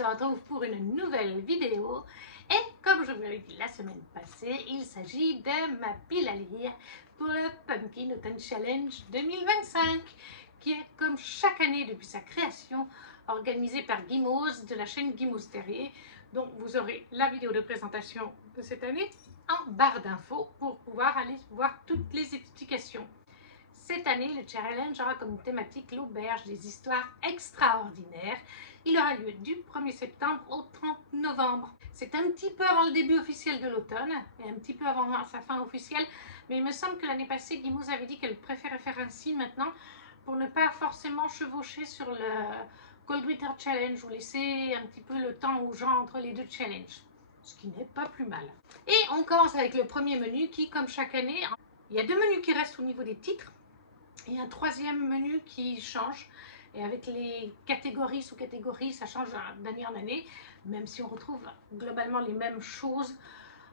se retrouve pour une nouvelle vidéo. Et comme je vous l'avais dit la semaine passée, il s'agit de ma pile à lire pour le Pumpkin Autumn Challenge 2025, qui est comme chaque année depuis sa création, organisé par Gimose de la chaîne Gimose Terrier. Donc vous aurez la vidéo de présentation de cette année en barre d'infos pour pouvoir aller voir toutes les explications. Cette année, le challenge aura comme thématique l'auberge des histoires extraordinaires. Il aura lieu du 1er septembre au 30 novembre. C'est un petit peu avant le début officiel de l'automne et un petit peu avant sa fin officielle, mais il me semble que l'année passée, Gimose avait dit qu'elle préférait faire ainsi maintenant pour ne pas forcément chevaucher sur le Coldwater Challenge ou laisser un petit peu le temps aux gens entre les deux challenges, ce qui n'est pas plus mal. Et on commence avec le premier menu qui, comme chaque année, il y a deux menus qui restent au niveau des titres et un troisième menu qui change. Et avec les catégories, sous-catégories, ça change d'année en année, même si on retrouve globalement les mêmes choses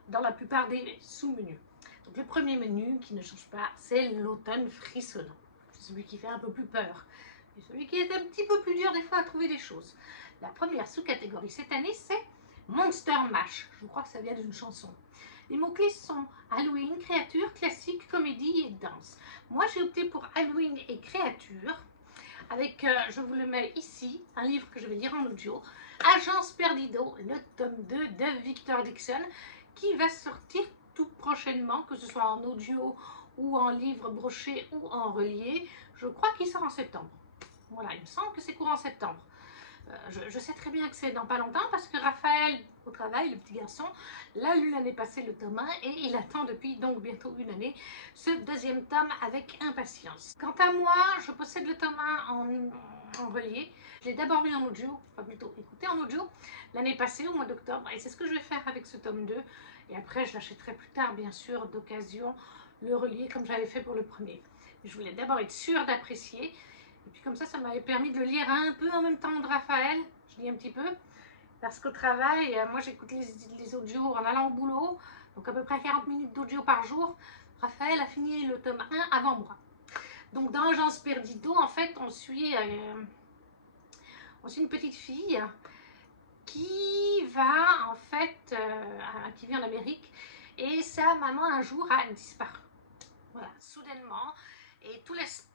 dans la plupart des sous-menus. Donc le premier menu qui ne change pas, c'est l'automne frissonnant. C'est celui qui fait un peu plus peur. Et celui qui est un petit peu plus dur des fois à trouver des choses. La première sous-catégorie cette année, c'est Monster Mash. Je crois que ça vient d'une chanson. Les mots-clés sont Halloween, créature, classique, comédie et danse. Moi, j'ai opté pour Halloween et créature. Avec, je vous le mets ici, un livre que je vais lire en audio, Agence Perdido, le tome 2 de Victor Dixon, qui va sortir tout prochainement, que ce soit en audio ou en livre broché ou en relié. Je crois qu'il sort en septembre. Voilà, il me semble que c'est courant septembre. Je sais très bien que c'est dans pas longtemps parce que Raphaël, au travail, le petit garçon, l'a lu l'année passée le tome 1 et il attend depuis donc bientôt une année ce deuxième tome avec impatience. Quant à moi, je possède le tome 1 en relié. Je l'ai d'abord lu en audio, enfin plutôt écouté en audio, l'année passée au mois d'octobre, et c'est ce que je vais faire avec ce tome 2. Et après, je l'achèterai plus tard, bien sûr, d'occasion, le relié comme j'avais fait pour le premier. Je voulais d'abord être sûre d'apprécier. Et puis comme ça m'avait permis de le lire un peu en même temps de Raphaël. Je lis un petit peu. Parce qu'au travail, moi j'écoute les audios en allant au boulot. Donc à peu près 40 minutes d'audio par jour. Raphaël a fini le tome 1 avant moi. Donc dans Agence Perdido, en fait, on suit une petite fille qui va, en fait, qui vit en Amérique. Et sa maman un jour a disparu. Voilà, soudainement. Et tout laisse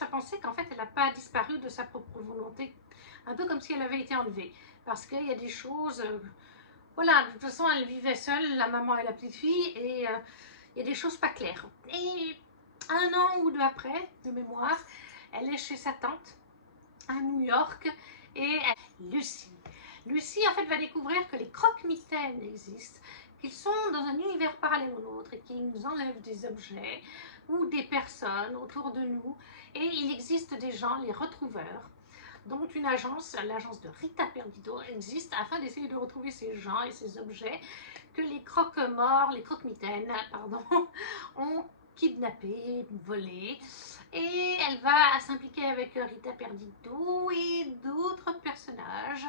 à penser qu'en fait elle n'a pas disparu de sa propre volonté, un peu comme si elle avait été enlevée, parce qu'il y a des choses, voilà, de toute façon elle vivait seule, la maman et la petite fille, et il y a des choses pas claires. Et un an ou deux après, de mémoire, elle est chez sa tante à New York, et Lucie en fait va découvrir que les croque-mitaines existent, qu'ils sont dans un univers parallèle au nôtre et qu'ils nous enlèvent des objets ou des personnes autour de nous, et il existe des gens, les retrouveurs, dont une agence, l'agence de Rita Perdido, existe afin d'essayer de retrouver ces gens et ces objets que les croque-morts, les croque-mitaines, pardon, ont kidnappés, volés. Et elle va s'impliquer avec Rita Perdido et d'autres personnages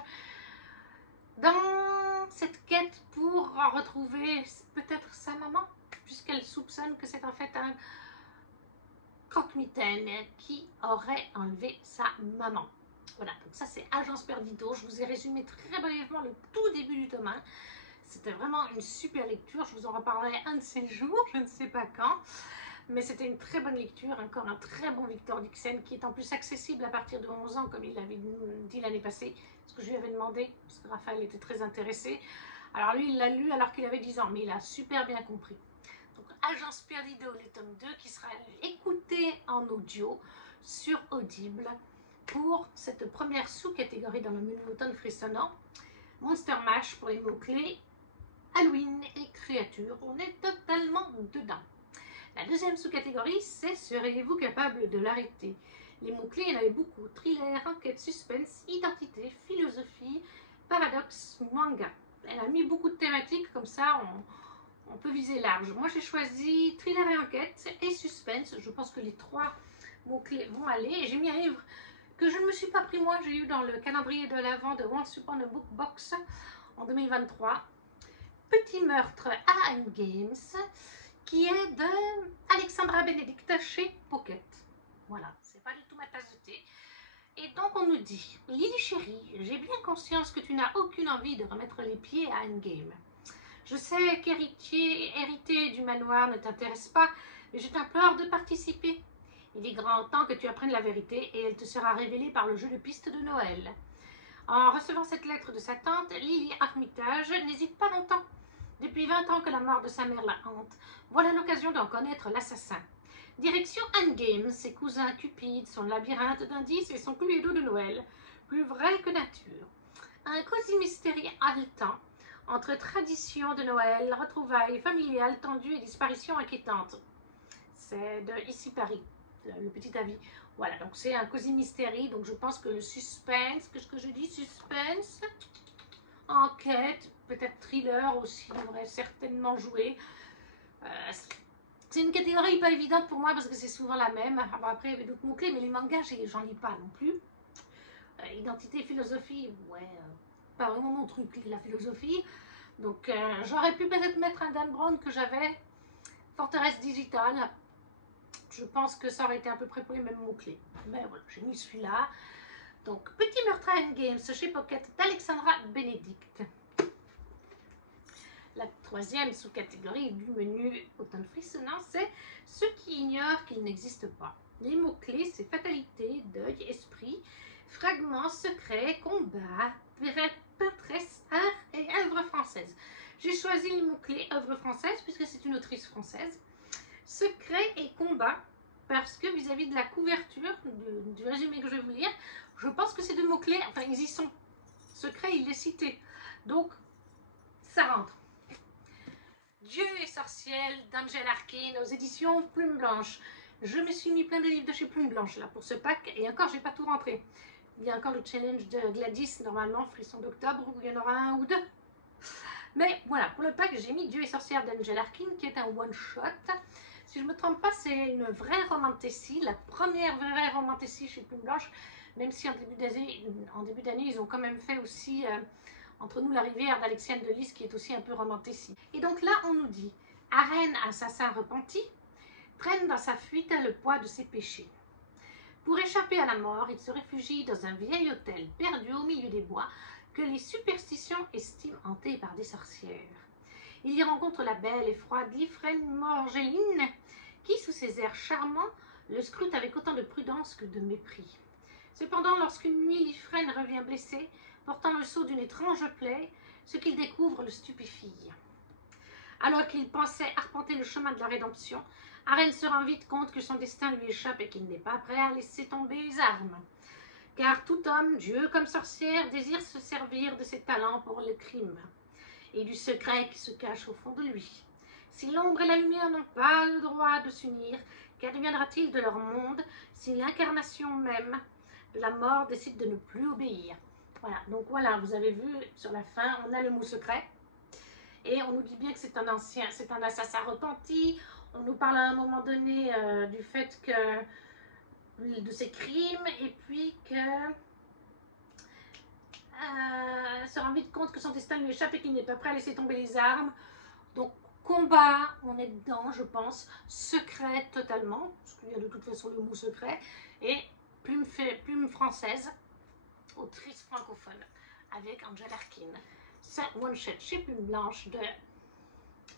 dans cette quête pour retrouver peut-être sa maman, puisqu'elle soupçonne que c'est en fait un croque-mitaine qui aurait enlevé sa maman. Voilà, donc ça c'est Agence Perdido. Je vous ai résumé très brièvement le tout début du tome 1. C'était vraiment une super lecture. Je vous en reparlerai un de ces jours, je ne sais pas quand. Mais c'était une très bonne lecture, encore un très bon Victor Dixon qui est en plus accessible à partir de 11 ans, comme il l'avait dit l'année passée, ce que je lui avais demandé, parce que Raphaël était très intéressé. Alors lui, il l'a lu alors qu'il avait 10 ans, mais il a super bien compris. Donc Agence Perdido, le tome 2, qui sera écouté en audio sur Audible pour cette première sous-catégorie dans le menu automne frissonnant. Monster Mash pour les mots-clés, Halloween et créatures, on est totalement dedans. La deuxième sous-catégorie, c'est seriez-vous capable de l'arrêter? Les mots-clés, il y en avait beaucoup. Thriller, enquête, suspense, identité, philosophie, paradoxe, manga. Elle a mis beaucoup de thématiques, comme ça on peut viser large. Moi j'ai choisi thriller et enquête et suspense. Je pense que les trois mots-clés vont aller. Et j'ai mis un livre que je ne me suis pas pris moi, j'ai eu dans le calendrier de l'Avent de Once Upon a Book Box en 2023. Petit meurtre à Games, qui est de Alexandra Benedicta chez Pocket. Voilà, c'est pas du tout ma tasse de thé. Et donc on nous dit, Lily chérie, j'ai bien conscience que tu n'as aucune envie de remettre les pieds à Endgame. Je sais qu'hériter du manoir ne t'intéresse pas, mais je t'implore de participer. Il est grand temps que tu apprennes la vérité et elle te sera révélée par le jeu de piste de Noël. En recevant cette lettre de sa tante, Lily Armitage n'hésite pas longtemps. Depuis 20 ans que la mort de sa mère la hante, voilà l'occasion d'en connaître l'assassin. Direction Endgame, ses cousins cupides, son labyrinthe d'indices et son cluedo de Noël, plus vrai que nature. Un cosy mystérieux haletant, entre tradition de Noël, retrouvailles familiales tendues et disparitions inquiétantes. C'est de Ici Paris, le petit avis. Voilà, donc c'est un cosy mystery, donc je pense que le suspense, qu'est-ce que je dis, suspense, enquête, peut-être thriller aussi, devrait certainement jouer. C'est une catégorie pas évidente pour moi parce que c'est souvent la même. Bon, après, il y avait d'autres mots-clés, mais les mangas, j'en lis pas non plus. Identité, philosophie, ouais, pas vraiment mon truc, la philosophie. Donc, j'aurais pu peut-être mettre un Dan Brown que j'avais, Forteresse Digitale. Je pense que ça aurait été à peu près pour les mêmes mots-clés. Mais voilà, j'ai mis celui-là. Donc, Petit meurtre à Endgame, chez Pocket d'Alexandra Benedict. La troisième sous-catégorie du menu automne frissonnant, c'est ceux qui ignorent qu'il n'existe pas. Les mots-clés, c'est fatalité, deuil, esprit, fragments, secrets, combat, peintresse, art et œuvre française. J'ai choisi les mots-clés œuvre française puisque c'est une autrice française. Secret et combat, parce que vis-à-vis de la couverture du résumé que je vais vous lire, je pense que ces deux mots-clés, enfin ils y sont. Secret, il est cité. Donc, ça rentre. Dieu et sorcière d'Angèle Arkin aux éditions Plume Blanche. Je me suis mis plein de livres de chez Plume Blanche là pour ce pack et encore j'ai pas tout rentré. Il y a encore le challenge de Gladys normalement, Frisson d'octobre, où il y en aura un ou deux. Mais voilà, pour le pack j'ai mis Dieu et sorcière d'Angèle Arkin qui est un one shot. Si je me trompe pas, c'est une vraie romantécie, la première vraie romantécie chez Plume Blanche, même si en début d'année ils ont quand même fait aussi Entre nous la rivière d'Alexiane de Lys qui est aussi un peu romantécie. Et donc là on nous dit, Arène, assassin repenti, traîne dans sa fuite le poids de ses péchés. Pour échapper à la mort, il se réfugie dans un vieil hôtel perdu au milieu des bois que les superstitions estiment hanté par des sorcières. Il y rencontre la belle et froide Lyphrène Morgéline, qui, sous ses airs charmants, le scrute avec autant de prudence que de mépris. Cependant, lorsqu'une nuit Lyphrène revient blessée, portant le sceau d'une étrange plaie, ce qu'il découvre le stupéfie. Alors qu'il pensait arpenter le chemin de la rédemption, Arène se rend vite compte que son destin lui échappe et qu'il n'est pas prêt à laisser tomber les armes. Car tout homme, Dieu comme sorcière, désire se servir de ses talents pour le crime et du secret qui se cache au fond de lui. Si l'ombre et la lumière n'ont pas le droit de s'unir, qu'adviendra-t-il de leur monde si l'incarnation même de la mort décide de ne plus obéir? Voilà, donc voilà, vous avez vu sur la fin, on a le mot secret. Et on nous dit bien que c'est un assassin repenti. On nous parle à un moment donné du fait que de ses crimes et puis que se rend vite compte que son destin lui échappe et qu'il n'est pas prêt à laisser tomber les armes. Donc combat, on est dedans, je pense. Secret totalement, parce qu'il y a de toute façon le mot secret. Et plume française, autrice francophone, avec Angèle Arkin. C'est one shot chez Plume Blanche de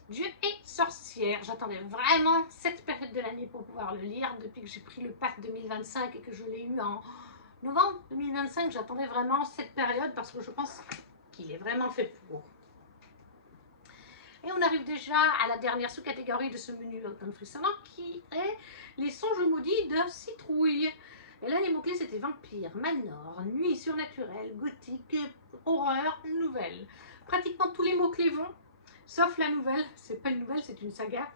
Dieu et sorcière. J'attendais vraiment cette période de l'année pour pouvoir le lire depuis que j'ai pris le pack 2025 et que je l'ai eu en novembre 2025. J'attendais vraiment cette période parce que je pense qu'il est vraiment fait pour. Et on arrive déjà à la dernière sous-catégorie de ce menu automne frissonnant qui est les songes maudits de Citrouille. Et là, les mots-clés, c'était vampire, manor, nuit surnaturelle, gothique, horreur, nouvelle. Pratiquement tous les mots-clés vont, sauf la nouvelle. C'est pas une nouvelle, c'est une saga.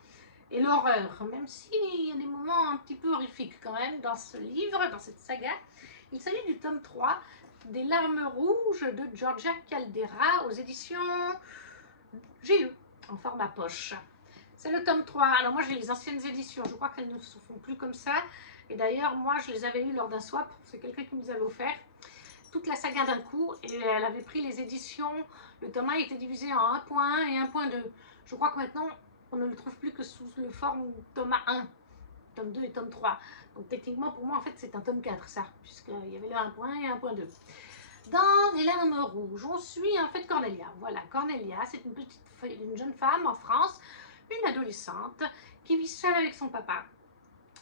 Et l'horreur, même s'il y a des moments un petit peu horrifiques quand même dans ce livre, dans cette saga. Il s'agit du tome 3, des larmes rouges de Georgia Caldera aux éditions GE, en format poche. C'est le tome 3. Alors moi, j'ai les anciennes éditions. Je crois qu'elles ne se font plus comme ça. Et d'ailleurs, moi, je les avais eues lors d'un swap. C'est quelqu'un qui me les avait offert. Toute la saga d'un coup. Et elle avait pris les éditions. Le tome 1 était divisé en 1.1 et 1.2. Je crois que maintenant, on ne le trouve plus que sous le forme tome 1. tome 2 et tome 3. Donc techniquement, pour moi, en fait, c'est un tome 4, ça, puisqu'il y avait le 1.1 et 1.2. Dans Les Larmes Rouges, on suit en fait Cornelia. Voilà, Cornelia, c'est une jeune femme en France, une adolescente, qui vit seule avec son papa.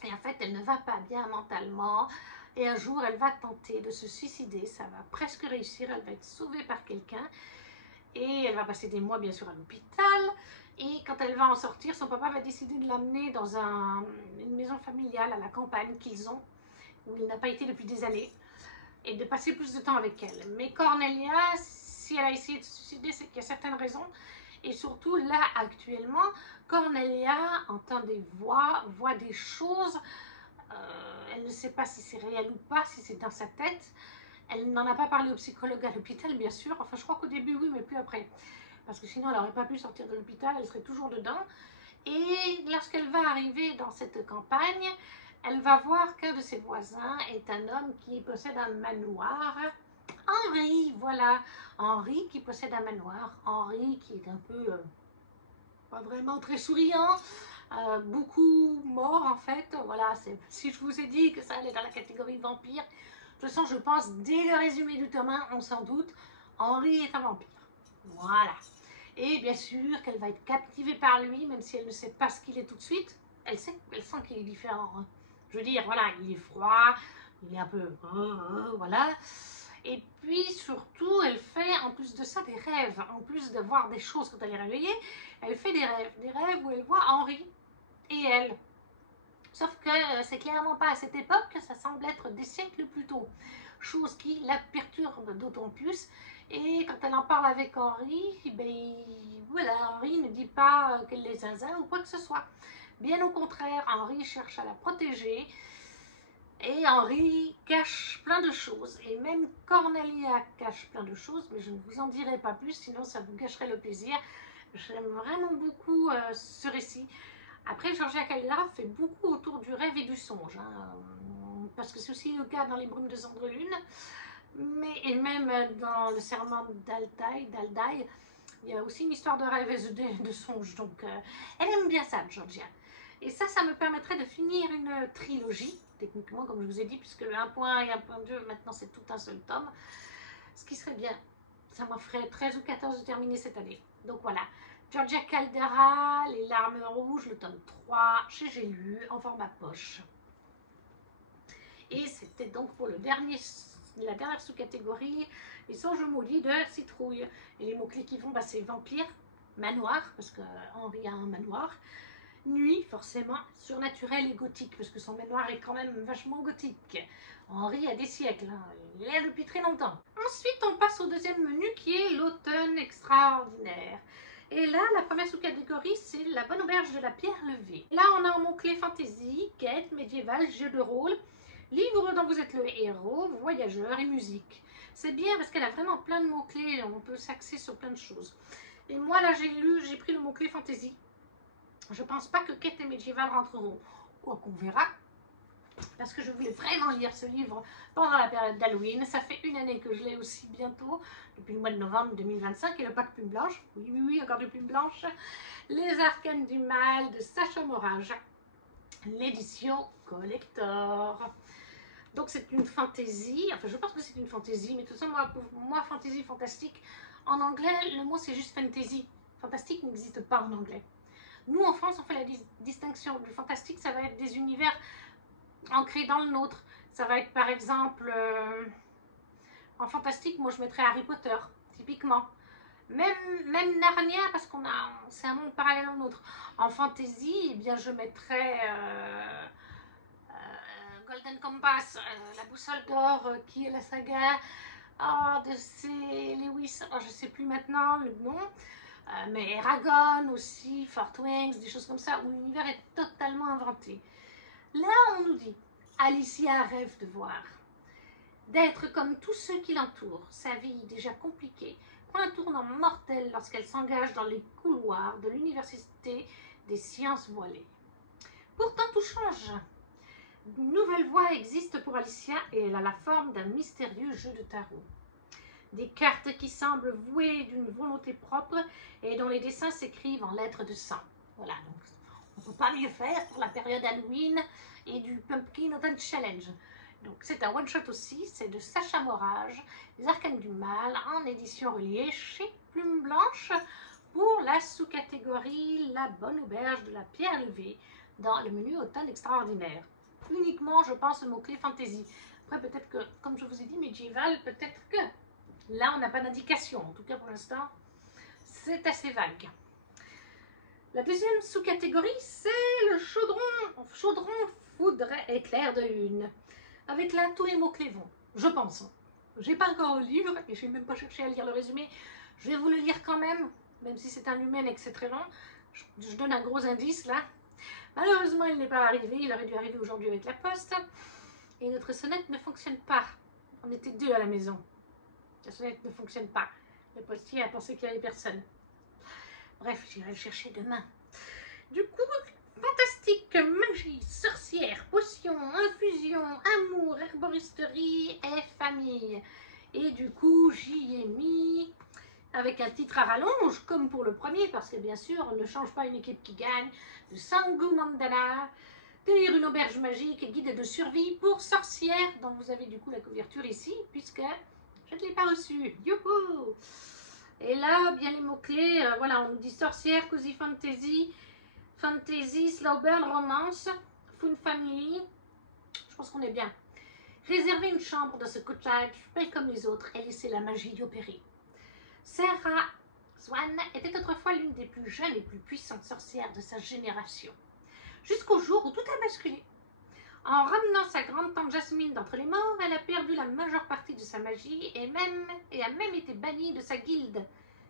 Et en fait, elle ne va pas bien mentalement. Et un jour, elle va tenter de se suicider. Ça va presque réussir. Elle va être sauvée par quelqu'un. Et elle va passer des mois, bien sûr, à l'hôpital. Et quand elle va en sortir, son papa va décider de l'amener dans une maison familiale à la campagne qu'ils ont, où il n'a pas été depuis des années, et de passer plus de temps avec elle. Mais Cornelia, si elle a essayé de se suicider, c'est qu'il y a certaines raisons. Et surtout, là, actuellement, Cornelia entend des voix, voit des choses. Elle ne sait pas si c'est réel ou pas, si c'est dans sa tête. Elle n'en a pas parlé au psychologue à l'hôpital, bien sûr. Enfin, je crois qu'au début, oui, mais plus après. Parce que sinon, elle n'aurait pas pu sortir de l'hôpital, elle serait toujours dedans. Et lorsqu'elle va arriver dans cette campagne, elle va voir qu'un de ses voisins est un homme qui possède un manoir. Henri, voilà. Henri qui possède un manoir. Henri qui est un peu, pas vraiment très souriant. Beaucoup mort en fait. Voilà, si je vous ai dit que ça allait dans la catégorie vampire, de toute façon, je pense, dès le résumé du tome 1, on s'en doute, Henri est un vampire. Voilà. Et bien sûr qu'elle va être captivée par lui, même si elle ne sait pas ce qu'il est tout de suite. Elle sent qu'il est différent. Hein. Je veux dire, voilà, il est froid, il est un peu... voilà. Et puis, surtout, elle fait, en plus de ça, des rêves. En plus de voir des choses quand elle est réveillée, elle fait des rêves. Des rêves où elle voit Henri et elle. Sauf que c'est clairement pas à cette époque, que ça semble être des siècles plus tôt. Chose qui la perturbe d'autant plus. Et quand elle en parle avec Henri, ben, voilà, Henri ne dit pas qu'elle est zinzin ou quoi que ce soit. Bien au contraire, Henri cherche à la protéger. Et Henri cache plein de choses. Et même Cornelia cache plein de choses, mais je ne vous en dirai pas plus, sinon ça vous gâcherait le plaisir. J'aime vraiment beaucoup ce récit. Après, Georgia Caldera fait beaucoup autour du rêve et du songe, hein, parce que c'est aussi le cas dans Les Brumes de Cendrelune, et même dans Le Serment d'Aldaï, il y a aussi une histoire de rêve et de songe, donc elle aime bien ça, Georgia. Et ça me permettrait de finir une trilogie, techniquement, comme je vous ai dit, puisque le 1.1 et 1.2, maintenant c'est tout un seul tome, ce qui serait bien. Ça m'en ferait 13 ou 14 de terminer cette année. Donc voilà. Georgia Caldera, Les Larmes Rouges, le tome 3, chez J'ai lu, en format poche. Et c'était donc pour la dernière sous-catégorie, les songes maudits de Citrouille. Et les mots-clés qui vont, c'est vampire, manoir, parce qu'Henri a un manoir, nuit, forcément, surnaturel et gothique, parce que son manoir est quand même vachement gothique. Henri a des siècles, hein. Il est là depuis très longtemps. Ensuite, on passe au deuxième menu qui est l'automne extraordinaire. Et là, la première sous-catégorie, c'est La Bonne Auberge de la Pierre Levée. Là, on a en mots-clés fantasy, quête, médiéval, jeu de rôle, livre dont vous êtes le héros, voyageur et musique. C'est bien parce qu'elle a vraiment plein de mots-clés, on peut s'axer sur plein de choses. Et moi, là, j'ai pris le mot-clé fantasy. Je pense pas que quête et médiéval rentreront, quoi qu'on verra. Parce que je voulais vraiment lire ce livre pendant la période d'Halloween. Ça fait une année que je l'ai aussi bientôt, depuis le mois de novembre 2025, et le pack Plume Blanche, oui, encore de Plume Blanche, Les Arcanes du Mal de Sacha Morage, l'édition collector. Donc c'est une fantaisie, enfin je pense que c'est une fantaisie, mais tout ça, moi fantaisie, fantastique, en anglais, le mot c'est juste fantasy. Fantastique n'existe pas en anglais. Nous en France, on fait la distinction. Du fantastique, ça va être des univers ancré dans le nôtre. Ça va être par exemple en fantastique, moi je mettrais Harry Potter, typiquement. Même Narnia, parce qu'on a, c'est un monde parallèle au nôtre. En fantasy, eh bien je mettrais Golden Compass, la boussole d'or, qui est la saga de C. Lewis, je ne sais plus maintenant le nom. Mais Eragon aussi, Fort Wings, des choses comme ça, où l'univers est totalement inventé. Là, on nous dit, Alicia rêve de voir, d'être comme tous ceux qui l'entourent, sa vie déjà compliquée, prend un tournant mortel lorsqu'elle s'engage dans les couloirs de l'université des sciences voilées. Pourtant, tout change. Une nouvelle voie existe pour Alicia et elle a la forme d'un mystérieux jeu de tarot. Des cartes qui semblent vouées d'une volonté propre et dont les dessins s'écrivent en lettres de sang. Voilà, donc On ne peut pas mieux faire pour la période Halloween et du Pumpkin Autumn Challenge. Donc c'est un one-shot aussi, c'est de Sacha Morage, Les Arcanes du Mal, en édition reliée chez Plume Blanche, pour la sous-catégorie La Bonne Auberge de la Pierre Levée, dans le menu Automne Extraordinaire. Uniquement, je pense, le mot-clé fantasy. Après, peut-être que, comme je vous ai dit, médiéval, peut-être que là, on n'a pas d'indication. En tout cas, pour l'instant, c'est assez vague. La deuxième sous-catégorie, c'est le chaudron foudre éclair de lune. Avec là, tous les mots-clés vont, je pense. J'ai pas encore le livre et je n'ai même pas cherché à lire le résumé. Je vais vous le lire quand même si c'est un humain et que c'est très long. Je donne un gros indice là. Malheureusement, il n'est pas arrivé. Il aurait dû arriver aujourd'hui avec la poste. Et notre sonnette ne fonctionne pas. On était 2 à la maison. La sonnette ne fonctionne pas. Le postier a pensé qu'il n'y avait personne. Bref, j'irai le chercher demain. Du coup, fantastique, magie, sorcière, potion, infusion, amour, herboristerie et famille. Et du coup, j'y ai mis avec un titre à rallonge, comme pour le premier, parce que bien sûr, on ne change pas une équipe qui gagne, de Sangu Mandala, tenir une auberge magique et guide de survie pour sorcières, dont vous avez du coup la couverture ici, puisque je ne l'ai pas reçue. Youhou! Et là, bien les mots-clés, voilà, on nous dit sorcière, cozy fantasy, slow burn, romance, fun family. Je pense qu'on est bien. Réservez une chambre dans ce cottage, pas comme les autres, et laissez la magie opérer. Sarah Swan était autrefois l'une des plus jeunes et plus puissantes sorcières de sa génération. Jusqu'au jour où tout a basculé. En ramenant sa grande tante Jasmine d'entre les morts, elle a perdu la majeure partie de sa magie et a même été bannie de sa guilde.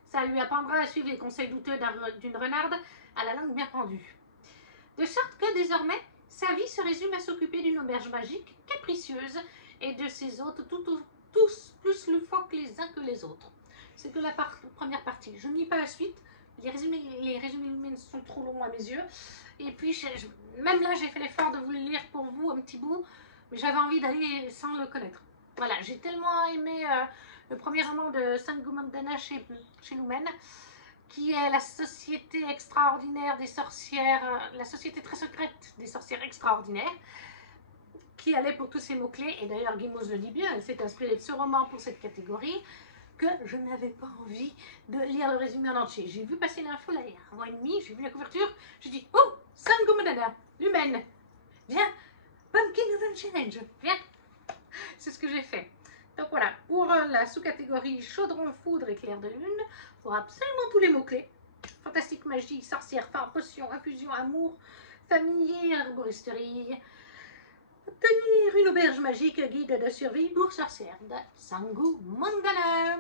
Ça lui apprendra à suivre les conseils douteux d'une renarde à la langue bien pendue. De sorte que désormais, sa vie se résume à s'occuper d'une auberge magique capricieuse et de ses hôtes tous plus loufoques les uns que les autres. C'est que la première partie. Je ne lis pas la suite. Les résumés humains sont trop longs à mes yeux. Et puis, même là, j'ai fait l'effort de vous le lire pour vous, un petit bout. Mais j'avais envie d'aller sans le connaître. Voilà, j'ai tellement aimé le premier roman de Sangu Mandala chez Lumen, qui est la société extraordinaire des sorcières, la société très secrète des sorcières extraordinaires, qui allait pour tous ces mots-clés. Et d'ailleurs, Guimauve le dit bien, elle s'est inspirée de ce roman pour cette catégorie, que je n'avais pas envie de lire le résumé en entier. J'ai vu passer l'info là il y a un mois et demi, j'ai vu la couverture, j'ai dit « Oh, Sangu Mandala, l'humaine, viens, Pumpkin Autumn Challenge, viens !» C'est ce que j'ai fait. Donc voilà, pour la sous-catégorie chaudron, foudre, éclair de lune, pour absolument tous les mots-clés. Fantastique magie, sorcière, phare, potion, infusion, amour, famille, herboristerie. Tenir une auberge magique, guide de survie pour sorcières de Sangu Mandala.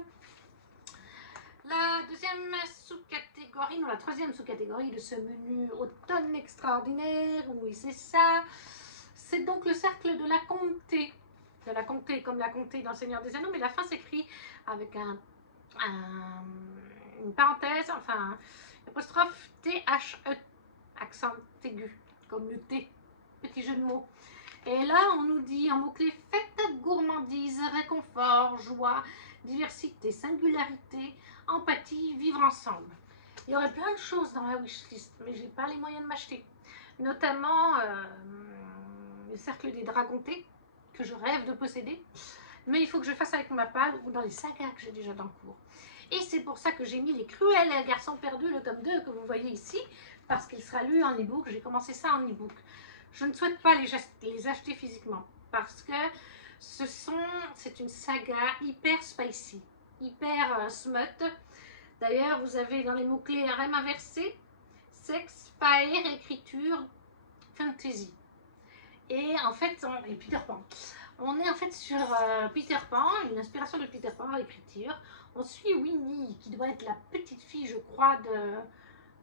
La deuxième sous-catégorie, non la troisième sous-catégorie de ce menu automne extraordinaire, oui c'est ça, c'est donc le cercle de la comté. De la comté comme la comté dans le Seigneur des Anneaux, mais la fin s'écrit avec une parenthèse, enfin, apostrophe T-H-E, accent aigu, comme le T, petit jeu de mots. Et là, on nous dit en mots-clés fête, gourmandise, réconfort, joie, diversité, singularité, empathie, vivre ensemble. Il y aurait plein de choses dans la wishlist, mais je n'ai pas les moyens de m'acheter. Notamment le cercle des dragontés, que je rêve de posséder. Mais il faut que je fasse avec ma palle ou dans les sagas que j'ai déjà dans le cours. Et c'est pour ça que j'ai mis Les Cruels Garçons Perdus, le tome 2 que vous voyez ici, parce qu'il sera lu en e-book. J'ai commencé ça en e-book. Je ne souhaite pas les acheter physiquement parce que c'est une saga hyper spicy, hyper smut. D'ailleurs, vous avez dans les mots-clés RM inversé, sexe, fire, écriture, fantasy. Et en fait, et Peter Pan. On est en fait sur Peter Pan, une inspiration de Peter Pan à l'écriture. On suit Winnie, qui doit être la petite fille, je crois,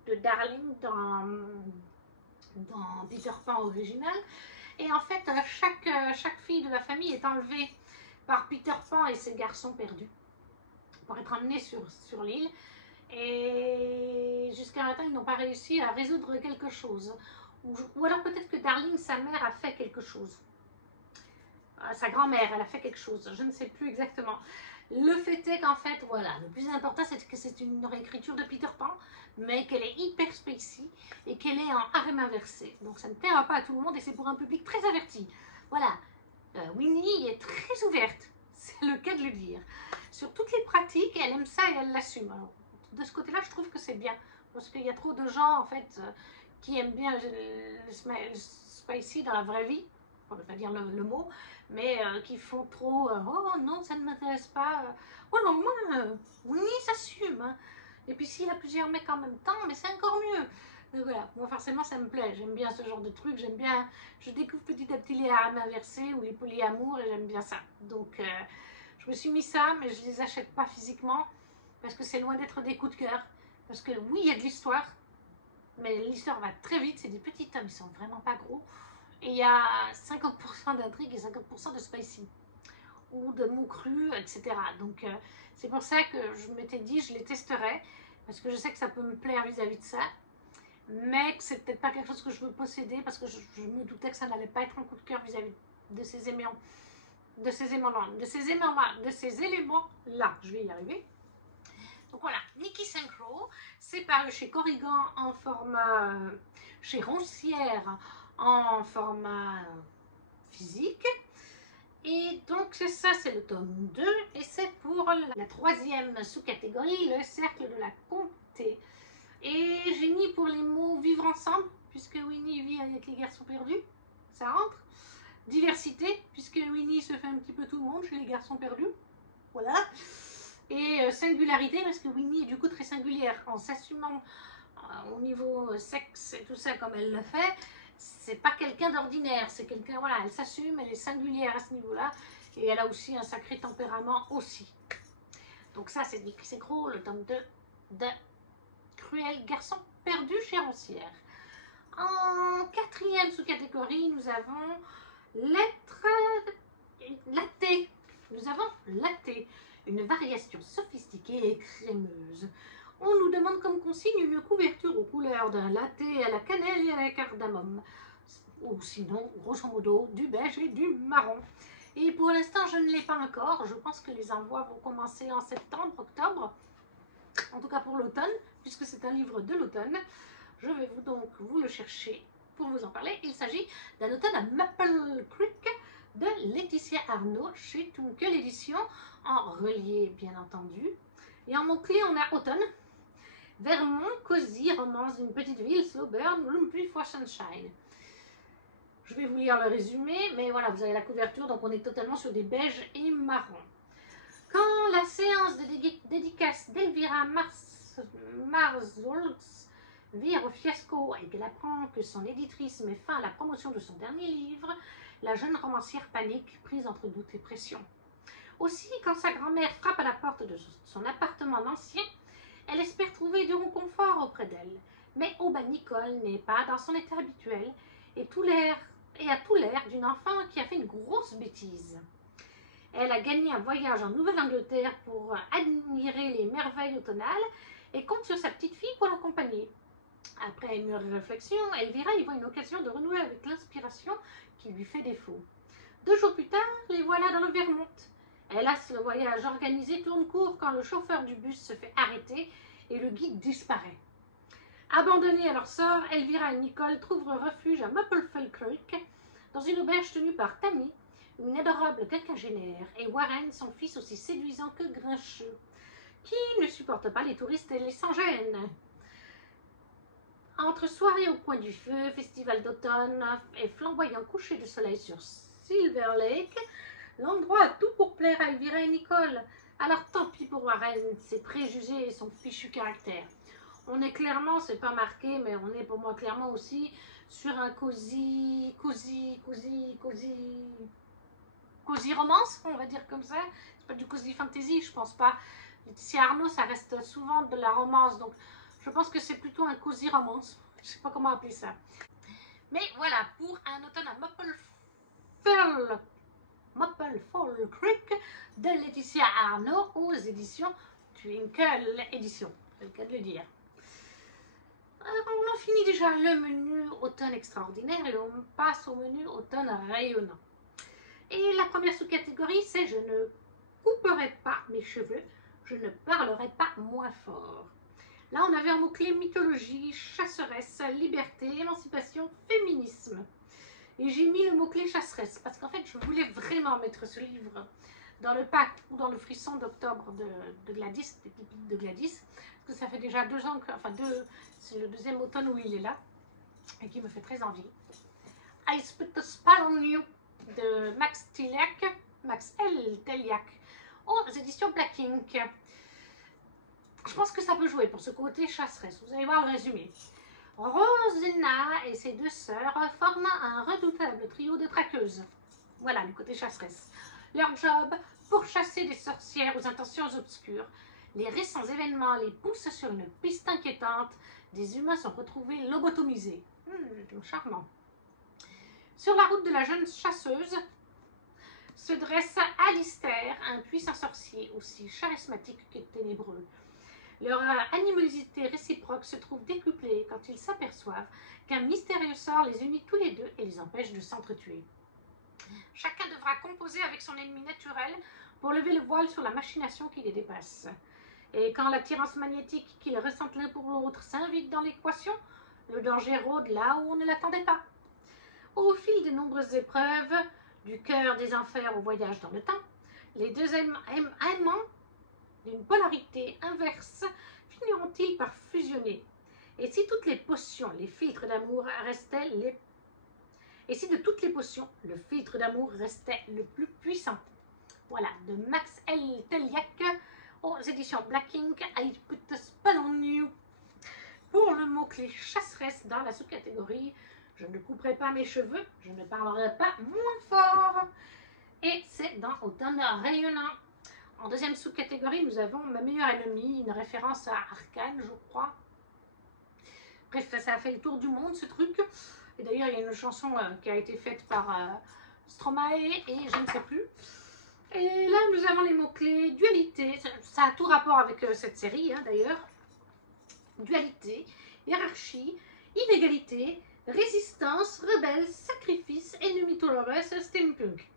de Darling dans Peter Pan original. Et en fait, chaque fille de la famille est enlevée par Peter Pan et ses garçons perdus pour être emmenés sur l'île. Et jusqu'à maintenant, ils n'ont pas réussi à résoudre quelque chose. Ou alors peut-être que Darling, sa mère, a fait quelque chose. sa grand-mère, elle a fait quelque chose, je ne sais plus exactement. Le fait est qu'en fait, voilà, le plus important, c'est que c'est une réécriture de Peter Pan, mais qu'elle est hyper spacey et qu'elle est en harem inversé. Donc ça ne plaira pas à tout le monde et c'est pour un public très averti. Voilà, Winnie est très ouverte, c'est le cas de le dire. Sur toutes les pratiques, elle aime ça et elle l'assume. De ce côté-là, je trouve que c'est bien, parce qu'il y a trop de gens, en fait, qui aiment bien le spicy dans la vraie vie, pour ne pas dire le mot, mais qui font trop oh non, ça ne m'intéresse pas. Oh non, moi, Winnie s'assume. Hein. Et puis s'il y a plusieurs mecs en même temps, mais c'est encore mieux. Donc voilà, moi forcément ça me plaît, j'aime bien ce genre de truc, j'aime bien, je découvre petit à petit les harems inversés ou les polyamours et j'aime bien ça. Donc je me suis mis ça, mais je les achète pas physiquement parce que c'est loin d'être des coups de cœur. Parce que oui, il y a de l'histoire, mais l'histoire va très vite, c'est des petits tomes, ils sont vraiment pas gros. Et il y a 50% d'intrigue et 50% de spicy ou de mots crus, etc. Donc c'est pour ça que je m'étais dit je les testerai parce que je sais que ça peut me plaire vis-à-vis de ça, mais que c'est peut-être pas quelque chose que je veux posséder parce que je me doutais que ça n'allait pas être un coup de cœur vis-à-vis de ces éléments, de ces éléments-là, je vais y arriver. Donc voilà, Nikki Synchro, c'est paru chez Corrigan en format, chez Roncière en format physique. Et donc c'est ça, c'est le tome 2 et c'est pour la troisième sous-catégorie, le cercle de la comté. Et j'ai mis pour les mots vivre ensemble, puisque Winnie vit avec les garçons perdus, ça rentre. Diversité, puisque Winnie se fait un petit peu tout le monde chez les garçons perdus, voilà. Et singularité, parce que Winnie est du coup très singulière, en s'assumant au niveau sexe et tout ça comme elle le fait. C'est pas quelqu'un d'ordinaire, c'est quelqu'un, voilà, elle s'assume, elle est singulière à ce niveau-là, et elle a aussi un sacré tempérament aussi. Donc ça, c'est Nikki Synchro, le tome 2 de Cruel garçon perdu chez Roncière. En quatrième sous-catégorie, nous avons lettre latte. Nous avons latte, une variation sophistiquée et crémeuse. On nous demande comme consigne une couverture aux couleurs d'un latte à la cannelle et à la cardamome. Ou sinon, grosso modo, du beige et du marron. Et pour l'instant, je ne l'ai pas encore. Je pense que les envois vont commencer en septembre, octobre. En tout cas pour l'automne, puisque c'est un livre de l'automne. Je vais donc vous le chercher pour vous en parler. Il s'agit d'un automne à Maple Creek de Laetitia Arnaud chez Tunkel Édition, en relié bien entendu. Et en mot-clé, on a automne, Vermont, cosy, romance d'une petite ville, slow burn, lumpy for sunshine. Je vais vous lire le résumé, mais voilà, vous avez la couverture, donc on est totalement sur des beiges et marrons. Quand la séance de dédicace d'Elvira Marzolz vire au fiasco et qu'elle apprend que son éditrice met fin à la promotion de son dernier livre, la jeune romancière panique, prise entre doute et pression. Aussi, quand sa grand-mère frappe à la porte de son appartement ancien, elle espère trouver du réconfort auprès d'elle. Mais Aubin Nicole n'est pas dans son état habituel et a tout l'air d'une enfant qui a fait une grosse bêtise. Elle a gagné un voyage en Nouvelle-Angleterre pour admirer les merveilles automnales et compte sur sa petite fille pour l'accompagner. Après une réflexion, Elvira y voit une occasion de renouer avec l'inspiration qui lui fait défaut. 2 jours plus tard, les voilà dans le Vermont. Hélas, le voyage organisé tourne court quand le chauffeur du bus se fait arrêter et le guide disparaît. Abandonnés à leur sort, Elvira et Nicole trouvent refuge à Maplefell Creek, dans une auberge tenue par Tammy, une adorable quinquagénaire, et Warren, son fils aussi séduisant que grincheux, qui ne supporte pas les touristes et les sans-gêne. Entre soirées au coin du feu, festival d'automne et flamboyant coucher de soleil sur Silver Lake, l'endroit a tout pour plaire à Elvira et Nicole. Alors tant pis pour Warren, ses préjugés et son fichu caractère. On est clairement, c'est pas marqué, mais on est pour moi clairement aussi sur un cosy romance, on va dire comme ça. C'est pas du cosy fantasy, je pense pas. Laetitia Arnaud, ça reste souvent de la romance, donc je pense que c'est plutôt un cosy romance. Je sais pas comment appeler ça. Mais voilà, pour un automne à Maplefell Creek de Laetitia Arnaud aux éditions Twinkle Édition, c'est le cas de le dire. On en finit déjà le menu automne extraordinaire et on passe au menu automne rayonnant. Et la première sous-catégorie, c'est je ne couperai pas mes cheveux, je ne parlerai pas moins fort. Là, on avait un mot-clé mythologie, chasseresse, liberté, émancipation, féminisme. Et j'ai mis le mot-clé chasseresse parce qu'en fait, je voulais vraiment mettre ce livre dans le pack ou dans le frisson d'octobre de Gladys, des pépites de Gladys. Parce que ça fait déjà 2 ans, c'est le deuxième automne où il est là et qui me fait très envie. I Put a Spell on You de Max L. Teliak aux éditions Black Ink. Je pense que ça peut jouer pour ce côté chasseresse. Vous allez voir le résumé. Rosina et ses 2 sœurs forment un redoutable trio de traqueuses. Voilà, du côté chasseresse. Leur job, pourchasser des sorcières aux intentions obscures. Les récents événements les poussent sur une piste inquiétante. Des humains sont retrouvés lobotomisés. Charmant. Sur la route de la jeune chasseuse se dresse Alistair, un puissant sorcier aussi charismatique que ténébreux. Leur animosité réciproque se trouve décuplée quand ils s'aperçoivent qu'un mystérieux sort les unit tous les deux et les empêche de s'entretuer. Chacun devra composer avec son ennemi naturel pour lever le voile sur la machination qui les dépasse. Et quand l'attirance magnétique qu'ils ressentent l'un pour l'autre s'invite dans l'équation, le danger rôde là où on ne l'attendait pas. Au fil de nombreuses épreuves, du cœur des enfers au voyage dans le temps, les 2 aimants d'une polarité inverse finiront-ils par fusionner? Et si toutes les potions, les filtres d'amour restaient Et si de toutes les potions, le filtre d'amour restait le plus puissant? Voilà, de Max L. Teliak aux éditions Black Ink, I Put a Spell on You. Pour le mot-clé chasseresse dans la sous-catégorie, je ne couperai pas mes cheveux, je ne parlerai pas moins fort. Et c'est dans Automne rayonnant. En deuxième sous-catégorie, nous avons Ma meilleure ennemie, une référence à Arcane, je crois. Bref, ça a fait le tour du monde, ce truc. Et d'ailleurs, il y a une chanson qui a été faite par Stromae et je ne sais plus. Et là, nous avons les mots-clés dualité. Ça a tout rapport avec cette série, d'ailleurs. Dualité, hiérarchie, inégalité, résistance, rebelle, sacrifice, ennemi dolorous, steampunk.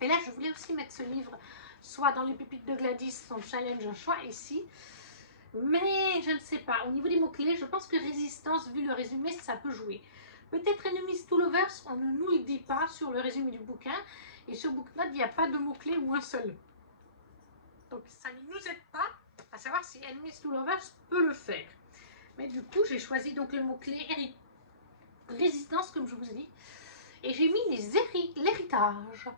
Et là, je voulais aussi mettre ce livre soit dans les pépites de Gladys, son challenge, un choix ici. Mais je ne sais pas. Au niveau des mots-clés, je pense que résistance, vu le résumé, ça peut jouer. Peut-être Enemies to Lovers, on ne nous le dit pas sur le résumé du bouquin. Et sur BookNote, il n'y a pas de mots-clés ou un seul. Donc ça ne nous aide pas à savoir si Enemies to Lovers peut le faire. Mais du coup, j'ai choisi donc le mot-clé résistance, comme je vous ai dit. Et j'ai mis l'héritage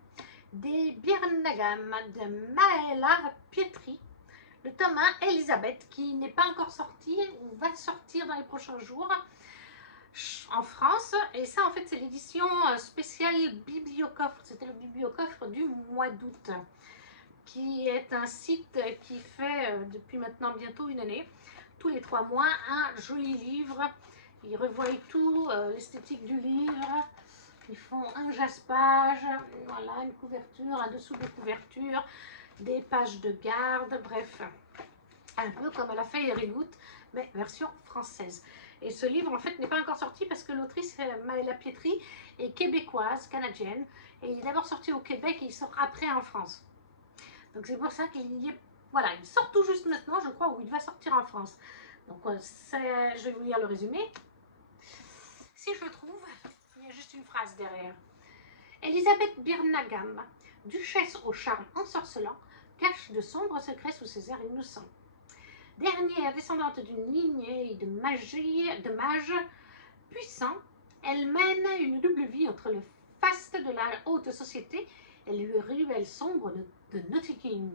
des Birnagam de Maëla Pietri, le tome 1 Elisabeth, qui n'est pas encore sorti ou va sortir dans les prochains jours en France. Et ça, en fait, c'est l'édition spéciale Bibliocoffre. C'était le Bibliocoffre du mois d'août, qui est un site qui fait depuis maintenant bientôt une année, tous les 3 mois, un joli livre. Ils revoient tout, l'esthétique du livre. Ils font un jaspage, voilà, une couverture, un dessous de couverture, des pages de garde, bref, un peu comme elle a fait Erigout, mais version française. Et ce livre, en fait, n'est pas encore sorti parce que l'autrice, Maëla Pietri, est québécoise, canadienne, et il est d'abord sorti au Québec et il sort après en France. Donc c'est pour ça qu'il y est, voilà, il sort tout juste maintenant, je crois, ou il va sortir en France. Donc je vais vous lire le résumé. Si je le trouve, il y a juste une phrase derrière. Elisabeth Birnagam, duchesse au charme ensorcelant, cache de sombres secrets sous ses airs innocents. Dernière descendante d'une lignée de mages puissants, elle mène une double vie entre le faste de la haute société et les ruelles sombres de Nottingham.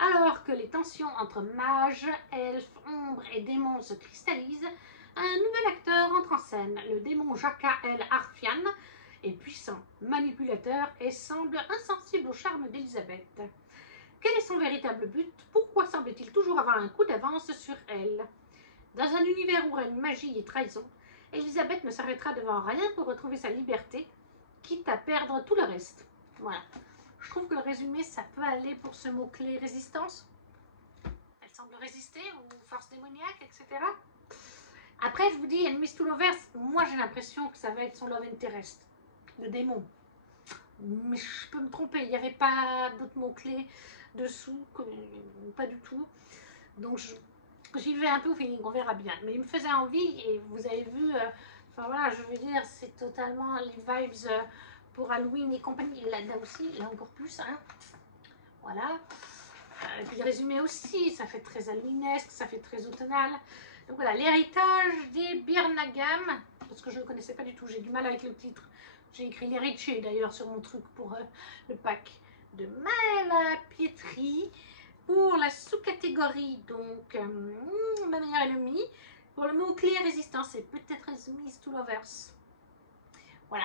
Alors que les tensions entre mages, elfes, ombres et démons se cristallisent, un nouvel acteur entre en scène. Le démon Jaka El Arfian est puissant, manipulateur et semble insensible au charme d'Elisabeth. Quel est son véritable but? Pourquoi semble-t-il toujours avoir un coup d'avance sur elle? Dans un univers où règne magie et trahison, Elisabeth ne s'arrêtera devant rien pour retrouver sa liberté, quitte à perdre tout le reste. Voilà. Je trouve que le résumé, ça peut aller pour ce mot-clé résistance. Elle semble résister aux forces démoniaques, etc. Après, je vous dis, Enemies to Lovers, moi j'ai l'impression que ça va être son love interest, le démon. mais je peux me tromper, il n'y avait pas d'autres mots-clés dessous, pas du tout. Donc j'y vais un peu au feeling, on verra bien. Mais il me faisait envie et vous avez vu, enfin voilà, je veux dire, c'est totalement les vibes pour Halloween et compagnie. Là aussi, là encore plus, hein. Voilà. Et puis le résumé aussi, ça fait très halloweenesque, ça fait très automnal. Donc voilà, l'héritage des Birnagam, parce que je ne le connaissais pas du tout, j'ai du mal avec le titre. J'ai écrit l'héritier d'ailleurs sur mon truc pour le pack de Malapietri. Pour la sous-catégorie, donc ma meilleure ennemie, pour le mot-clé résistance, c'est peut-être Miss to Lovers. Voilà,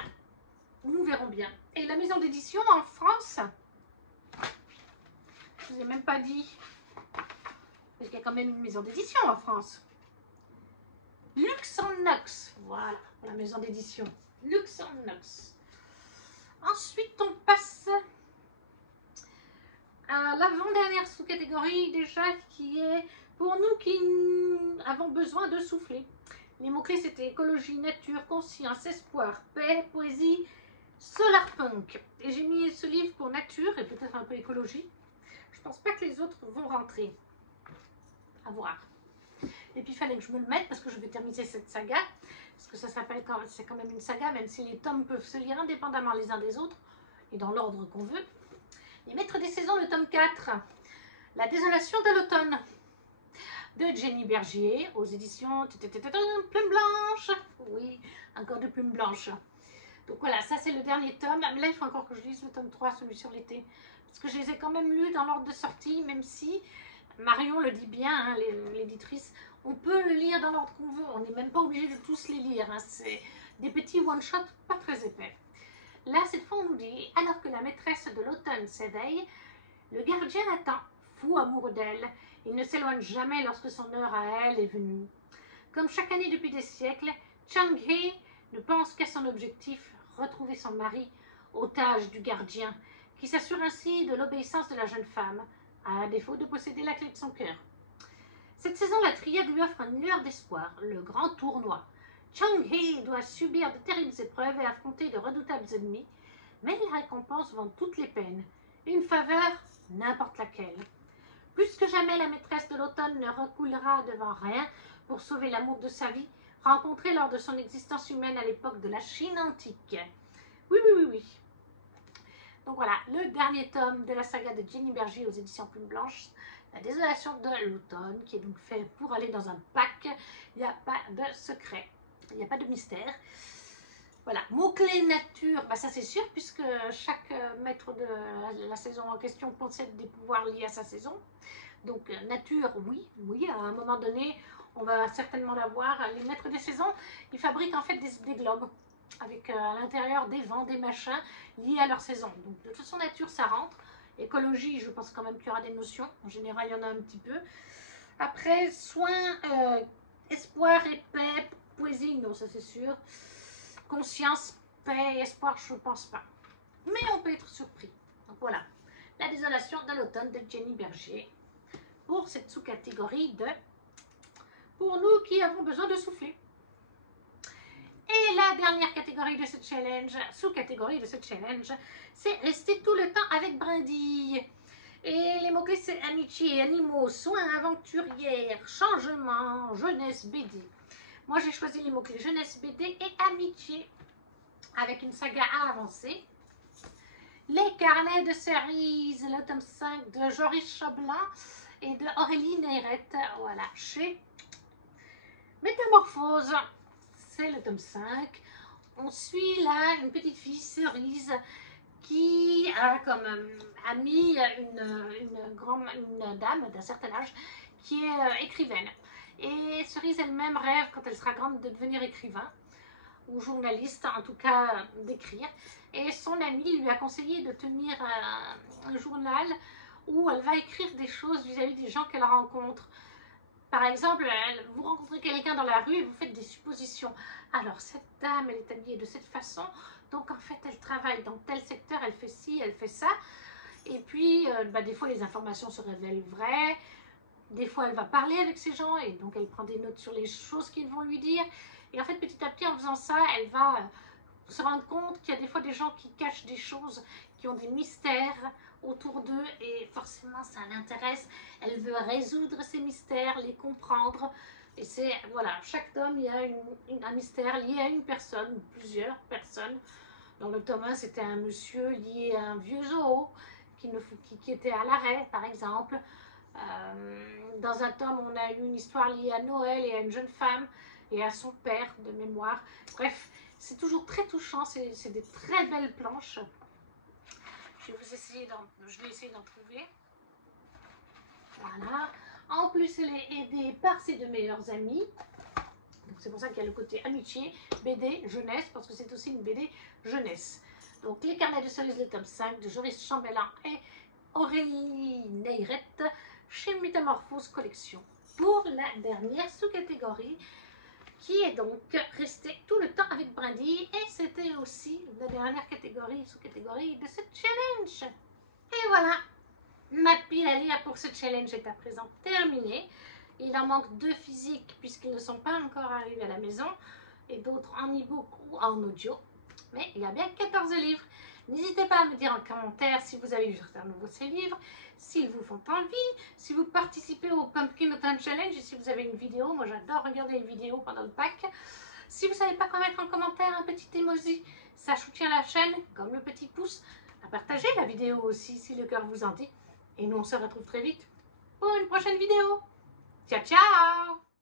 nous verrons bien. Et la maison d'édition en France, je ne vous ai même pas dit, parce qu'il y a quand même une maison d'édition en France. Luxanox, voilà, pour la maison d'édition. Luxanox. Ensuite, on passe à l'avant-dernière sous-catégorie déjà, qui est pour nous qui avons besoin de souffler. Les mots-clés, c'était écologie, nature, conscience, espoir, paix, poésie, solarpunk. Et j'ai mis ce livre pour nature et peut-être un peu écologie. Je pense pas que les autres vont rentrer. À voir. Et puis il fallait que je me le mette parce que je vais terminer cette saga. Parce que ça s'appelle, c'est quand même une saga, même si les tomes peuvent se lire indépendamment les uns des autres et dans l'ordre qu'on veut. Les Maîtres des Saisons, le tome 4. La désolation de l'automne. De Jenny Bergier, aux éditions Plume Blanche. Oui, encore de Plume Blanche. Donc voilà, ça c'est le dernier tome. Mais là, il faut encore que je lise le tome 3, celui sur l'été. Parce que je les ai quand même lus dans l'ordre de sortie, même si Marion le dit bien, hein, l'éditrice, on peut le lire dans l'ordre qu'on veut. On n'est même pas obligé de tous les lire. Hein. C'est des petits one-shots pas très épais. Là, cette fois, on nous dit, alors que la maîtresse de l'automne s'éveille, le gardien attend, fou amoureux d'elle. Il ne s'éloigne jamais lorsque son heure à elle est venue. Comme chaque année depuis des siècles, Chang Hei ne pense qu'à son objectif, retrouver son mari, otage du gardien, qui s'assure ainsi de l'obéissance de la jeune femme, à défaut de posséder la clé de son cœur. Cette saison, la triade lui offre une lueur d'espoir, le grand tournoi. Chang Hei doit subir de terribles épreuves et affronter de redoutables ennemis, mais la récompense vend toutes les peines. Une faveur, n'importe laquelle. Plus que jamais, la maîtresse de l'automne ne reculera devant rien pour sauver l'amour de sa vie, rencontré lors de son existence humaine à l'époque de la Chine antique. Oui, oui, oui, oui. Donc voilà, le dernier tome de la saga de Jenny Bergier aux éditions Plume Blanche, La désolation de l'automne, qui est donc fait pour aller dans un pack. Il n'y a pas de secret, il n'y a pas de mystère. Voilà, mots-clés nature, bah ça c'est sûr, puisque chaque maître de la saison en question possède des pouvoirs liés à sa saison. Donc nature, oui, à un moment donné, on va certainement l'avoir. Les maîtres des saisons, ils fabriquent en fait des globes, avec à l'intérieur des vents, des machins, liés à leur saison. Donc de toute façon, nature, ça rentre. Écologie, je pense quand même qu'il y aura des notions. En général, il y en a un petit peu. Après, soins, espoir et paix, poésie, non, ça c'est sûr. Conscience, paix et espoir, je ne pense pas. Mais on peut être surpris. Donc voilà, La désolation de l'automne de Jenny Bergier. Pour cette sous-catégorie de pour nous qui avons besoin de souffler. Et la dernière catégorie de ce challenge, sous-catégorie de ce challenge, c'est rester tout le temps avec Brindille. Et les mots-clés, c'est amitié, animaux, soins, aventurière, changement, jeunesse, BD. Moi, j'ai choisi les mots-clés jeunesse, BD et amitié, avec une saga à avancer. Les carnets de cerises, le tome 5 de Joris Choblin et de Aurélie Neyrette, voilà, chez Métamorphose. C'est le tome 5. On suit là une petite fille cerise qui a comme amie une dame d'un certain âge qui est écrivaine. Et Cerise elle-même rêve, quand elle sera grande, de devenir écrivain ou journaliste, en tout cas d'écrire. Et son amie lui a conseillé de tenir un journal où elle va écrire des choses vis-à-vis des gens qu'elle rencontre. Par exemple, vous rencontrez quelqu'un dans la rue et vous faites des suppositions. Alors, cette dame, elle est habillée de cette façon, donc en fait, elle travaille dans tel secteur, elle fait ci, elle fait ça. Et puis, des fois, les informations se révèlent vraies. Des fois, elle va parler avec ces gens et donc elle prend des notes sur les choses qu'ils vont lui dire. Et en fait, petit à petit, en faisant ça, elle va se rendre compte qu'il y a des fois des gens qui cachent des choses, qui ont des mystères autour d'eux et forcément ça l'intéresse. Elle veut résoudre ces mystères, les comprendre. Et c'est, voilà, chaque tome, il y a un mystère lié à une personne, plusieurs personnes. Dans le tome 1, c'était un monsieur lié à un vieux zoo qui était à l'arrêt, par exemple. Dans un tome, on a eu une histoire liée à Noël et à une jeune femme et à son père de mémoire. Bref, c'est toujours très touchant, c'est des très belles planches. Je vais essayer d'en trouver. Voilà. En plus, elle est aidée par ses deux meilleurs amis. C'est pour ça qu'il y a le côté amitié, BD, jeunesse, parce que c'est aussi une BD jeunesse. Donc, Les Carnets de Cerise, le tome 5 de Joris Chambellan et Aurélie Neyrette chez Métamorphose Collection. Pour la dernière sous-catégorie, qui est donc restée tout le temps avec Brindille, et c'était aussi la dernière sous-catégorie de ce challenge. Et voilà, ma pile à lire pour ce challenge est à présent terminée. Il en manque 2 physiques puisqu'ils ne sont pas encore arrivés à la maison et d'autres en e-book ou en audio. Mais il y a bien 14 livres. N'hésitez pas à me dire en commentaire si vous avez lu certains de ces livres, s'ils vous font envie, si vous participez au Pumpkin Autumn Challenge et si vous avez une vidéo. Moi j'adore regarder les vidéos pendant le pack. Si vous ne savez pas quoi mettre en commentaire, un petit emoji, ça soutient la chaîne, comme le petit pouce. À partager la vidéo aussi si le cœur vous en dit. Et nous on se retrouve très vite pour une prochaine vidéo. Ciao ciao!